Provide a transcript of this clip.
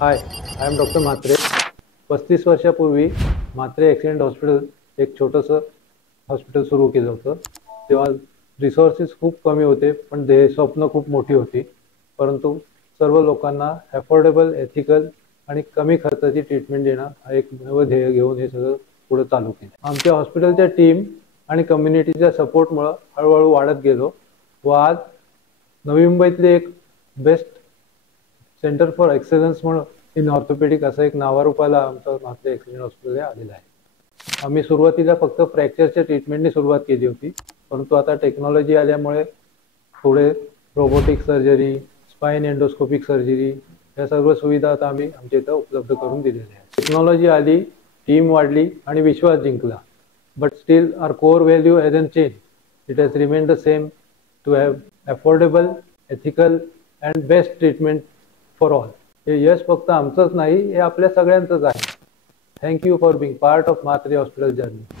High, I am doctor Mhatre. 35 वर्षापूर्वी Mhatre accident hospital एक छोटंसं हॉस्पिटल सुरू केलं होतं. तेव्हा रिसोर्सेस खूप कमी होते, पण स्वप्न खूप मोठी होती. परंतु सर्व लोकांना अफोर्डेबल, एथिकल आणि कमी खर्चाची ट्रीटमेंट देणं हा एक नवं ध्येय घेऊन हे सगळं पुढे चालू केलं. आमच्या हॉस्पिटलच्या टीम आणि कम्युनिटीच्या सपोर्टमुळं हळूहळू वाढत गेलो व आज नवी मुंबईतले एक बेस्ट सेंटर फॉर एक्सलन्स म्हणून इन ऑर्थोपेडिक असं एक नावारूपाला आमचं म्हात्रे ॲक्सिडेंट हॉस्पिटल हे आलेलं आहे. आम्ही सुरुवातीला फक्त फ्रॅक्चरच्या ट्रीटमेंटने सुरुवात केली होती, परंतु आता टेक्नॉलॉजी आल्यामुळे पुढे robotic surgery, spine endoscopic surgery या सर्व सुविधा आता आम्ही आमच्या इथं उपलब्ध करून दिलेल्या आहेत. टेक्नॉलॉजी आली, टीम वाढली आणि विश्वास जिंकला. But still our core value hasn't change. It has remain the same to have affordable, ethical and best treatment for all. हे यश फक्त आमचंच नाही, हे आपल्या सगळ्यांचंच आहे. Thank you for being part of Mhatre hospital journey.